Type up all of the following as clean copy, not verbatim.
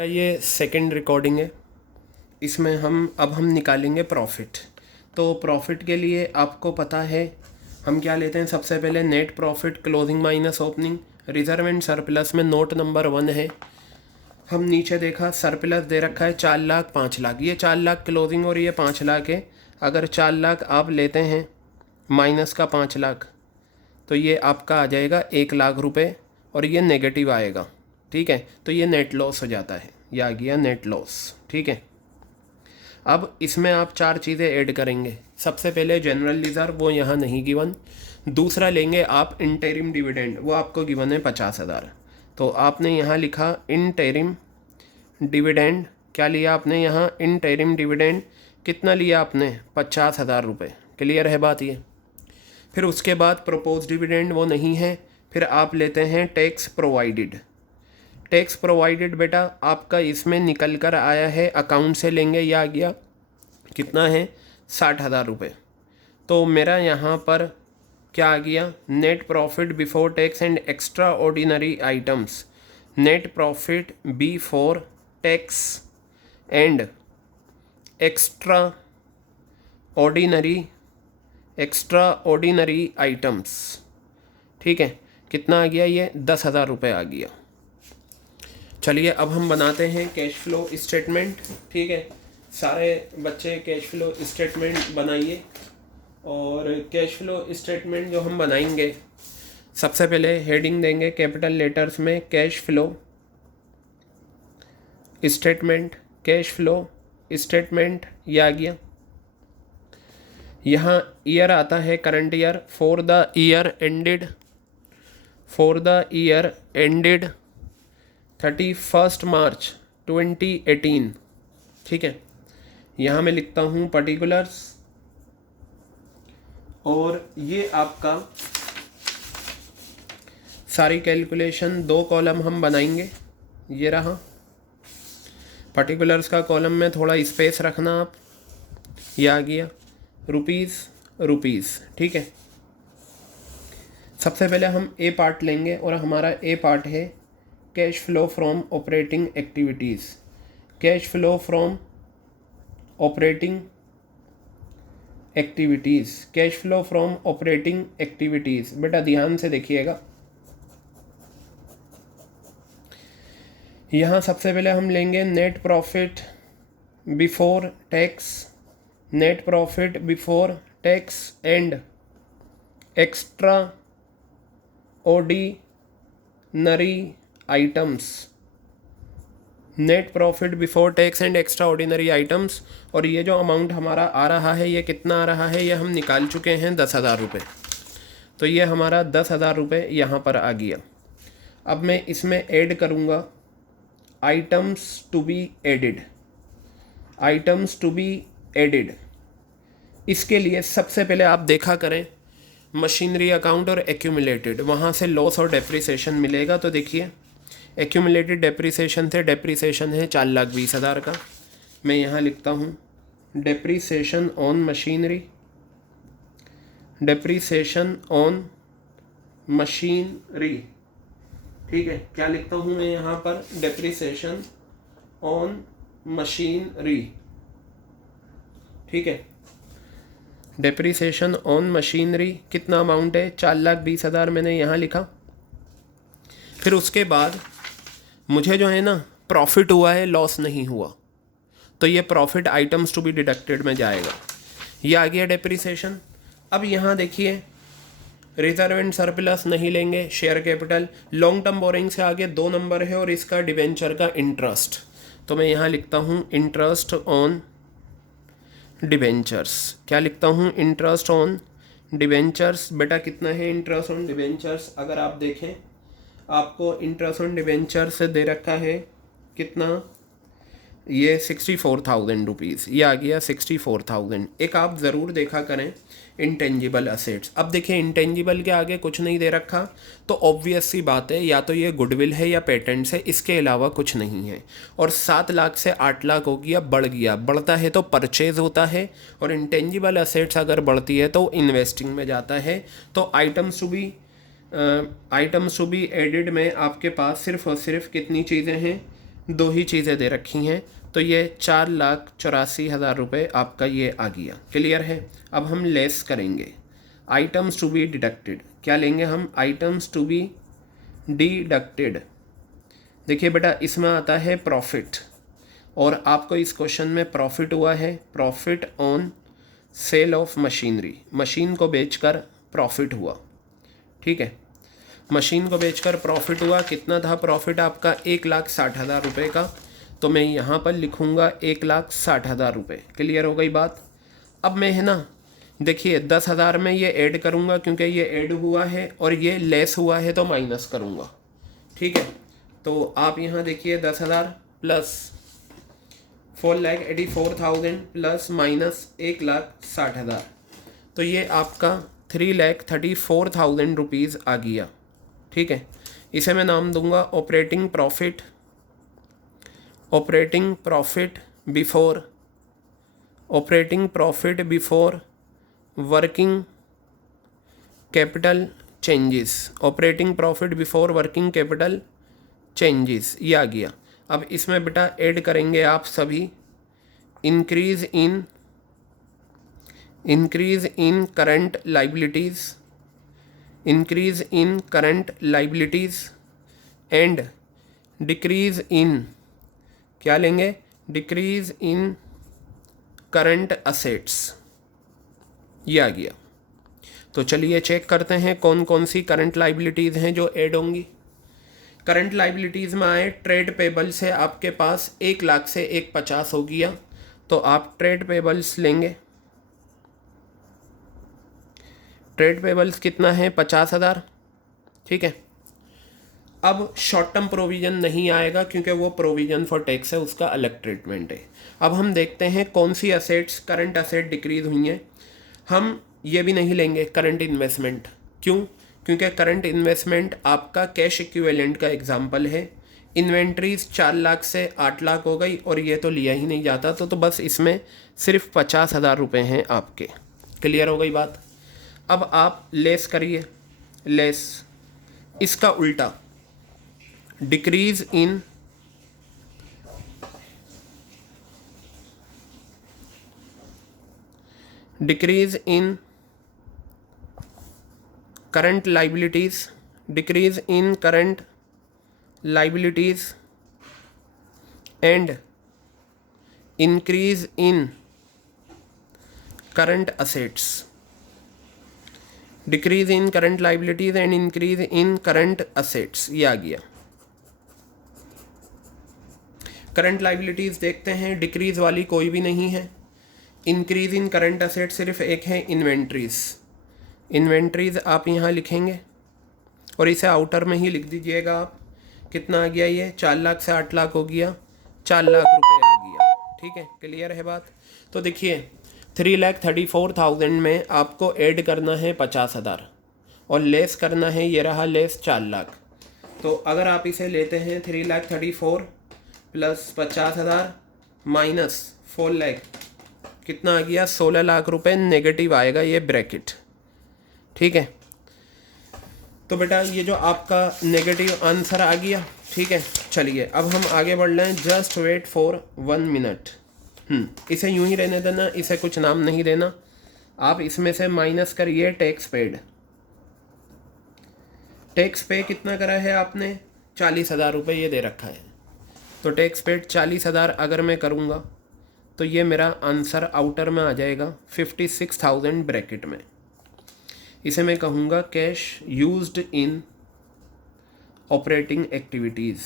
बेटा ये second recording है, इसमें अब हम निकालेंगे प्रॉफिट। तो प्रॉफिट के लिए आपको पता है हम क्या लेते हैं, सबसे पहले net profit closing minus opening. Reserve and surplus में नोट नंबर 1 है। हम नीचे देखा सरप्लस दे रखा है 4 लाख 5 लाख, ये 4 लाख क्लोजिंग और ये 5 लाख है। अगर 4 लाख आप लेते हैं माइनस का 5 लाख तो ये आपका आ जाएगा 1 लाख रुपए और ये नेगेटिव आएगा। ठीक है, तो ये नेट लॉस हो जाता है, ये आ गया नेट लॉस। ठीक है, अब इसमें आप 4 चीज़ें ऐड करेंगे। सबसे पहले जनरल रिजर्व, वो यहाँ नहीं गिवन। दूसरा लेंगे आप इंटरिम डिविडेंड, वो आपको गिवन है 50,000। तो आपने यहाँ लिखा इंटरिम डिविडेंड, क्या लिया आपने यहाँ इंटरिम डिविडेंड, कितना लिया आपने 50,000 रुपये। क्लियर है बात ये। फिर उसके बाद प्रपोज डिविडेंड वो नहीं है, फिर आप लेते हैं टैक्स प्रोवाइडेड। टैक्स प्रोवाइडेड बेटा आपका इसमें निकल कर आया है, अकाउंट से लेंगे, यह आ गया कितना है 60,000 रुपये। तो मेरा यहाँ पर क्या आ गया, net profit before tax and extra ordinary items. Net profit before tax and extra ordinary items. ठीक है, कितना आ गया, ये 10,000 रुपये आ गया। चलिए अब हम बनाते हैं कैश फ्लो स्टेटमेंट। ठीक है, सारे बच्चे कैश फ्लो स्टेटमेंट बनाइए। और कैश फ्लो स्टेटमेंट जो हम बनाएंगे, सबसे पहले हेडिंग देंगे कैपिटल लेटर्स में cash flow statement. Cash flow statement ये आ गया। यहाँ ईयर आता है current year, for the year ended 31 मार्च 2018। ठीक है, यहाँ मैं लिखता हूँ पर्टिकुलर्स, और ये आपका सारी कैलकुलेशन 2 कॉलम हम बनाएंगे। ये रहा पर्टिकुलर्स का कॉलम में, थोड़ा स्पेस रखना आप। ये आ गया रुपीज़। ठीक है, सबसे पहले हम ए पार्ट लेंगे और हमारा ए पार्ट है cash flow from operating activities. Cash flow from operating activities, cash flow from operating activities. बेटा ध्यान से देखिएगा, यहाँ सबसे पहले हम लेंगे net profit before tax, net profit before tax and extra ordinary items. Net profit before tax and extra ordinary items. और ये जो अमाउंट हमारा आ रहा है, ये कितना आ रहा है, ये हम निकाल चुके हैं 10,000 रुपये। तो ये हमारा 10,000 रुपये यहाँ पर आ गया। अब मैं इसमें ऐड करूँगा आइटम्स टू बी एडिड। इसके लिए सबसे पहले आप देखा करें मशीनरी अकाउंट और एक्यूमुलेटेड, वहाँ से लॉस और डेप्रिसिएशन मिलेगा। तो देखिए एक्यूमुलेटेड डेप्रिसिएशन थे, डेप्रिसिएशन है 4,20,000 का। मैं यहाँ लिखता हूँ डेप्रिसिएशन ऑन मशीनरी। ठीक है, क्या लिखता हूँ मैं यहाँ पर, डेप्रिसिएशन ऑन मशीनरी। ठीक है, डेप्रिसिएशन ऑन मशीनरी कितना अमाउंट है, 4,20,000 मैंने यहाँ लिखा। फिर उसके बाद मुझे जो है ना प्रॉफिट हुआ है, लॉस नहीं हुआ, तो ये profit items to be deducted में जाएगा। ये आ गया डेप्रिसिएशन। अब यहाँ देखिए रिजर्व एंड सरप्लस नहीं लेंगे, share capital, long term borrowing से आगे 2 नंबर है और इसका डिवेंचर का इंटरेस्ट। तो मैं यहाँ लिखता हूँ इंटरेस्ट ऑन डिवेंचर्स। क्या लिखता हूँ, इंटरेस्ट ऑन डिवेंचर्स। बेटा कितना है इंटरेस्ट ऑन डिवेंचर्स, अगर आप देखें आपको इंटरेस्ट ऑन डिवेंचर्स दे रखा है कितना, ये 64,000 रुपीज़, ये आ गया 64,000। एक आप ज़रूर देखा करें इंटेंजिबल असेट्स। अब देखिए इंटेंजिबल के आगे कुछ नहीं दे रखा, तो ऑब्वियस सी बात है या तो ये गुडविल है या पेटेंट्स है, इसके अलावा कुछ नहीं है। और 7 लाख से 8 लाख हो गया, बढ़ गया। बढ़ता है तो परचेज होता है, और इंटेंजिबल असेट्स अगर बढ़ती है तो इन्वेस्टिंग में जाता है। तो आइटम्स टू बी एडिड में आपके पास सिर्फ और सिर्फ कितनी चीज़ें हैं, दो ही चीज़ें दे रखी हैं, तो ये 4,84,000 रुपये आपका ये आ गया। क्लियर है। अब हम लेस करेंगे आइटम्स टू बी डिडक्टेड। क्या लेंगे हम? Items to be deducted. देखिए बेटा, इसमें आता है प्रॉफिट, और आपको इस क्वेश्चन में प्रॉफिट हुआ है, profit on sale of machinery. Machine को बेचकर प्रॉफिट हुआ। ठीक है, मशीन को बेचकर प्रॉफिट हुआ। कितना था प्रॉफिट आपका? 1,60,000 रुपये का। तो मैं यहाँ पर लिखूँगा 1,60,000 रुपये। क्लियर हो गई बात। अब मैं है ना, देखिए 10,000 में ये ऐड करूँगा क्योंकि ये ऐड हुआ है, और ये लेस हुआ है तो माइनस करूँगा। ठीक है, तो आप यहाँ देखिए 10,000 प्लस 4,84,000 प्लस माइनस 1,60,000, तो ये आपका 3,34,000 रुपीज़ आ गया। ठीक है, इसे मैं नाम दूंगा operating profit. Operating profit before, operating profit before working capital changes. Operating profit before working capital changes, ये आ गया। अब इसमें बेटा ऐड करेंगे आप सभी increase in current liabilities, increase in current liabilities and decrease in, क्या लेंगे? डिक्रीज इन करंट असेट्स, ये आ गया। तो चलिए चेक करते हैं कौन कौन सी करंट लाइबिलिटीज़ हैं जो ऐड होंगी। करंट लाइबिलिटीज़ में आए ट्रेड पेबल्स है आपके पास 1,00,000 से 1,50,000 हो गया, तो आप ट्रेड पेबल्स लेंगे। ट्रेड पेबल्स कितना है? 50,000। ठीक है, अब शॉर्ट टर्म प्रोविज़न नहीं आएगा क्योंकि वो प्रोविज़न फॉर टैक्स है, उसका अलग ट्रीटमेंट है। अब हम देखते हैं कौन सी असेट्स करंट असेट डिक्रीज हुई हैं। हम ये भी नहीं लेंगे करंट इन्वेस्टमेंट। क्यों? क्योंकि करंट इन्वेस्टमेंट आपका कैश इक्विवेलेंट का एग्जाम्पल है। इन्वेंट्रीज 4,00,000 से 8,00,000 हो गई, और ये तो लिया ही नहीं जाता, तो बस इसमें सिर्फ 50,000 रुपये हैं आपके। क्लियर हो गई बात। अब आप लेस करिए, लेस इसका उल्टा, decrease in current liabilities, decrease in current liabilities and increase in current assets. Decrease in current liabilities and increase in current assets, ये आ गया। करंट लाइबिलिटीज़ देखते हैं, डिक्रीज वाली कोई भी नहीं है। इंक्रीज इन करंट असेट सिर्फ एक है, इन्वेंट्रीज। इन्वेंट्रीज आप यहाँ लिखेंगे, और इसे आउटर में ही लिख दीजिएगा आप। कितना आ गया ये? 4,00,000 से 8,00,000 हो गया, 4,00,000 रुपये आ गया। ठीक है, क्लियर है बात। तो देखिए 3,34,000 में आपको ऐड करना है 50,000, और लेस करना है, ये रहा लेस 4,00,000। तो अगर आप इसे लेते हैं 3,34,000 प्लस 50,000 माइनस 4,00,000, कितना आ गया? 16,00,000 रुपये नेगेटिव आएगा ये ब्रैकेट। ठीक है, तो बेटा ये जो आपका नेगेटिव आंसर आ गया। ठीक है, चलिए अब हम आगे बढ़ रहे हैं। Just wait for 1 minute. इसे यूं ही रहने देना, इसे कुछ नाम नहीं देना। आप इसमें से माइनस करिए टैक्स पेड। टैक्स पे कितना करा है आपने? 40,000 रुपये ये दे रखा है, तो टैक्स पेड 40,000 अगर मैं करूँगा तो ये मेरा आंसर आउटर में आ जाएगा 56,000 ब्रैकेट में। इसे मैं कहूँगा cash used in operating activities.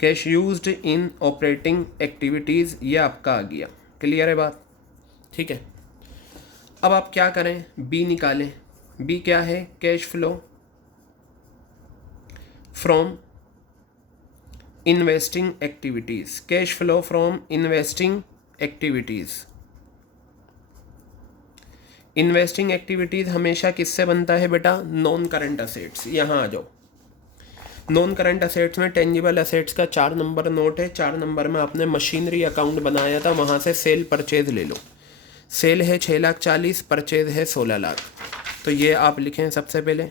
Cash used in operating activities, ये आपका आ गया। क्लियर है बात। ठीक है, अब आप क्या करें? बी निकालें। बी क्या है? Cash flow from investing activities. Cash flow from investing activities. Investing activities हमेशा किससे बनता है बेटा? Non current assets. यहाँ आ जाओ। नॉन करंट असेट्स में टेंजिबल असेट्स का 4 नंबर नोट है। 4 नंबर में आपने मशीनरी अकाउंट बनाया था, वहाँ से सेल परचेज ले लो। सेल है 6,40,000, परचेज है 16,00,000। तो ये आप लिखें सबसे पहले,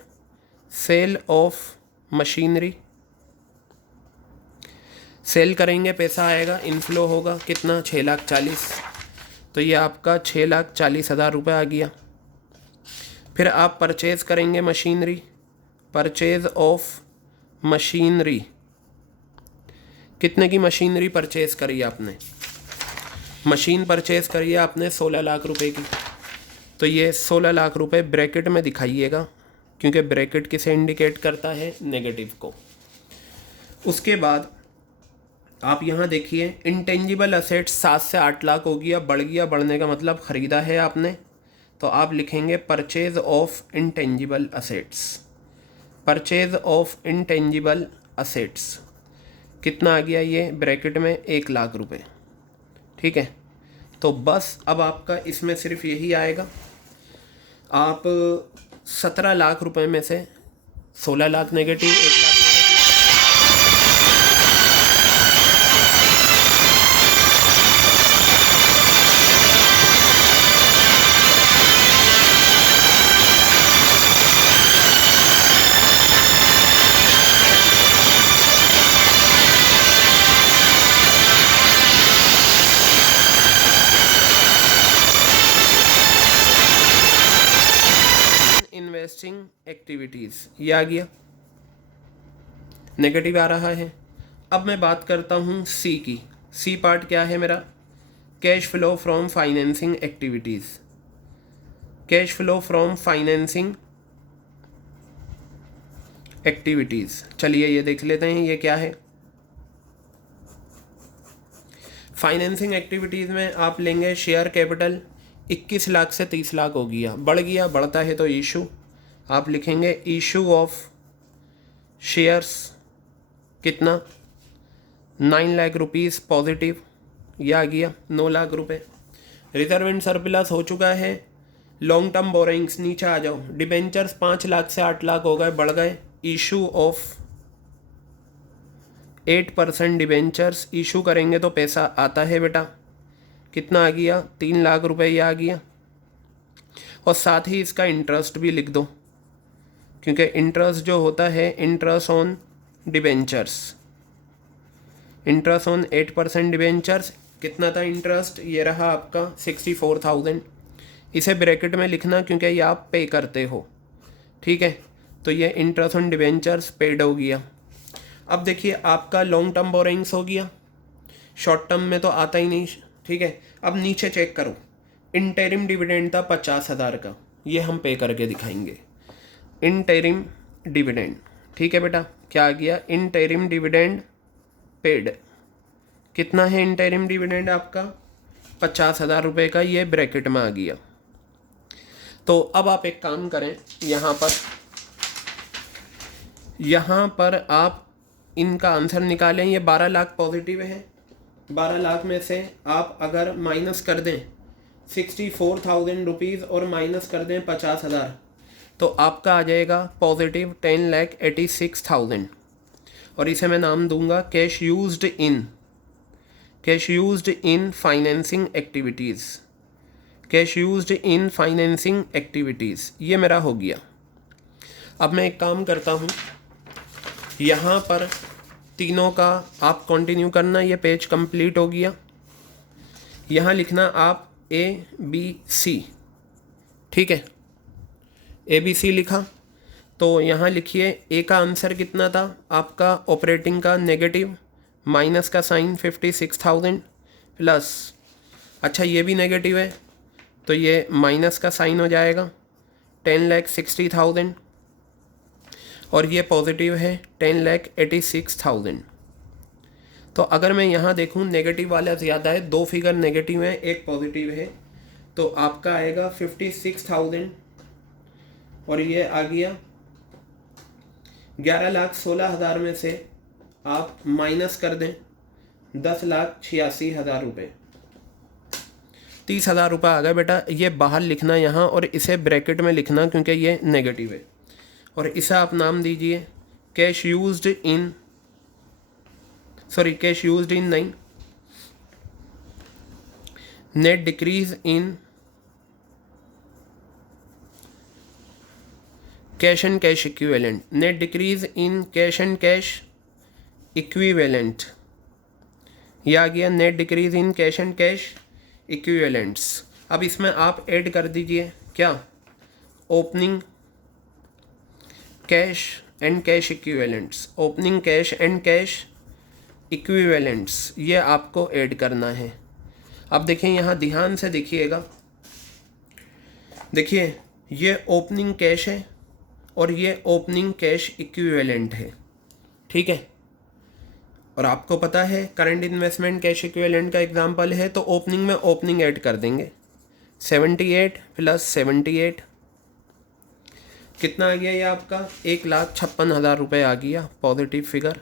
सेल ऑफ मशीनरी। सेल करेंगे पैसा आएगा, इनफ्लो होगा कितना 6,40,000, तो ये आपका 6,40,000 रुपये आ गया। फिर आप परचेज़ करेंगे मशीनरी, परचेज़ ऑफ मशीनरी, कितने की मशीनरी परचेज़ करी आपने? मशीन परचेज़ करी है आपने 16 लाख रुपए की, तो ये 16 लाख रुपए ब्रैकेट में दिखाइएगा, क्योंकि ब्रैकेट किसे इंडिकेट करता है? नेगेटिव को। उसके बाद आप यहाँ देखिए इंटेंजिबल असेट्स 7 से 8 लाख हो गया, बढ़ गया, बढ़ने का मतलब ख़रीदा है आपने, तो आप लिखेंगे purchase of intangible assets, purchase of intangible assets कितना आ गया? ये ब्रैकेट में 1 लाख रुपए। ठीक है, तो बस अब आपका इसमें सिर्फ यही आएगा, आप 17 लाख रुपए में से 16 lakh negative, 1 lakh investing activities, ये आ गया, नेगेटिव आ रहा है। अब मैं बात करता हूँ सी की। सी पार्ट क्या है मेरा? Cash flow from financing activities, cash flow from financing activities. चलिए ये देख लेते हैं ये क्या है। फाइनेंसिंग एक्टिविटीज़ में आप लेंगे शेयर कैपिटल, 21 लाख से 30 लाख हो गया, बढ़ गया, बढ़ता है तो इशू, आप लिखेंगे इशू ऑफ शेयर्स, कितना? 9 लाख रुपीज़ पॉजिटिव, यह आ गया 9 लाख रुपए। रिजर्व एंड सरप्लस हो चुका है। लॉन्ग टर्म बोरिंग्स नीचे आ जाओ, डिबेंचर्स 5 लाख से 8 लाख हो गए, बढ़ गए, इशू ऑफ 8% डिबेंचर्स, इशू करेंगे तो पैसा आता है बेटा, कितना आ गया? 3 लाख रुपए, ये आ गया। और साथ ही इसका इंटरेस्ट भी लिख दो, क्योंकि इंटरेस्ट जो होता है interest on debentures, interest on 8% debentures, कितना था इंटरेस्ट? ये रहा आपका 64,000। इसे ब्रैकेट में लिखना क्योंकि ये आप पे करते हो। ठीक है, तो ये इंटरेस्ट ऑन डिबेंचर्स पेड हो गया। अब देखिए आपका लॉन्ग टर्म बोरिंग्स हो गया, शॉर्ट टर्म में तो आता ही नहीं। ठीक है, अब नीचे चेक करो, इंटरिम डिविडेंड था 50,000 का, ये हम पे करके दिखाएंगे, इंटरिम डिविडेंड। ठीक है बेटा, क्या आ गया? इंटरिम डिविडेंड पेड, कितना है इंटरिम डिविडेंड आपका? 50,000 रुपये का, ये ब्रैकेट में आ गया। तो अब आप एक काम करें, यहाँ पर आप इनका आंसर निकालें। ये 12 लाख पॉजिटिव है, 12 लाख में से आप अगर माइनस कर दें 64,000 रुपीज़ और माइनस कर दें 50,000, तो आपका आ जाएगा पॉजिटिव 10,86,000। और इसे मैं नाम दूंगा cash used in financing activities, cash used in financing activities, ये मेरा हो गया। अब मैं एक काम करता हूँ, यहाँ पर तीनों का आप कंटिन्यू करना, ये पेज कंप्लीट हो गया। यहाँ लिखना आप ABC, ठीक है, ABC लिखा, तो यहाँ लिखिए ए का आंसर कितना था आपका? ऑपरेटिंग का नेगेटिव, माइनस का साइन 56,000 प्लस, अच्छा ये भी नेगेटिव है तो ये माइनस का साइन हो जाएगा 10,60,000, और ये पॉजिटिव है 10,86,000। तो अगर मैं यहाँ देखूँ नेगेटिव वाला ज़्यादा है, 2 फिगर नेगेटिव है, एक पॉजिटिव है, तो आपका आएगा 56,000 और ये आ गया 11,16,000 में से आप माइनस कर दें 10,86,000 रुपये, 30,000 रुपये आ गए बेटा। ये बाहर लिखना यहाँ और इसे ब्रैकेट में लिखना क्योंकि ये नेगेटिव है, और इसे आप नाम दीजिए कैश यूज्ड इन नहीं, net decrease in cash and cash equivalent, net decrease in cash and cash equivalent, ये आ गया net decrease in cash and cash equivalents. अब इसमें आप ऐड कर दीजिए क्या, opening cash and cash equivalents, opening cash and cash equivalents, ये आपको ऐड करना है। अब देखिए यहाँ ध्यान से देखिएगा, देखिए ये ओपनिंग कैश है और ये ओपनिंग कैश इक्विवेलेंट है, ठीक है। और आपको पता है करंट इन्वेस्टमेंट कैश इक्विवेलेंट का एग्जांपल है, तो ओपनिंग में ओपनिंग ऐड कर देंगे। 78 प्लस 78 कितना आ गया, ये आपका 1,56,000 रुपये आ गया पॉजिटिव फिगर।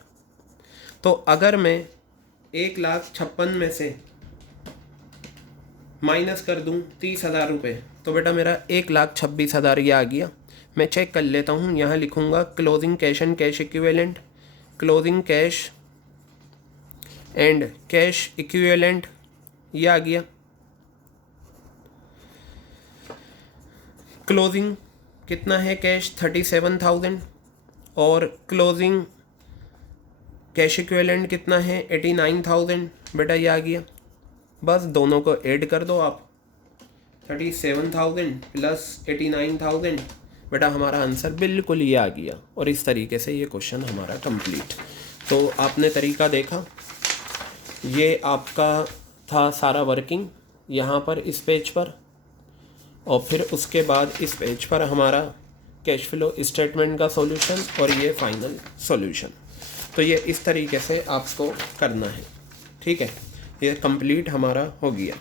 तो अगर मैं 1,56,000 में से माइनस कर दूं 30,000 रुपये, तो बेटा मेरा 1,26,000 ये आ गया। मैं चेक कर लेता हूँ, यहाँ लिखूँगा closing cash and cash equivalent, closing cash and cash equivalent, ये आ गया। क्लोजिंग कितना है कैश 37,000 और क्लोजिंग कैश इक्विवेलेंट कितना है 89,000, बेटा ये आ गया। बस दोनों को ऐड कर दो आप, 37,000 प्लस 89,000, बेटा हमारा आंसर बिल्कुल ये आ गया। और इस तरीके से ये क्वेश्चन हमारा कंप्लीट। तो आपने तरीका देखा, ये आपका था सारा वर्किंग यहाँ पर इस पेज पर, और फिर उसके बाद इस पेज पर हमारा कैश फ्लो स्टेटमेंट का सॉल्यूशन और ये फाइनल सॉल्यूशन। तो ये इस तरीके से आपको करना है, ठीक है। ये कंप्लीट हमारा हो गया।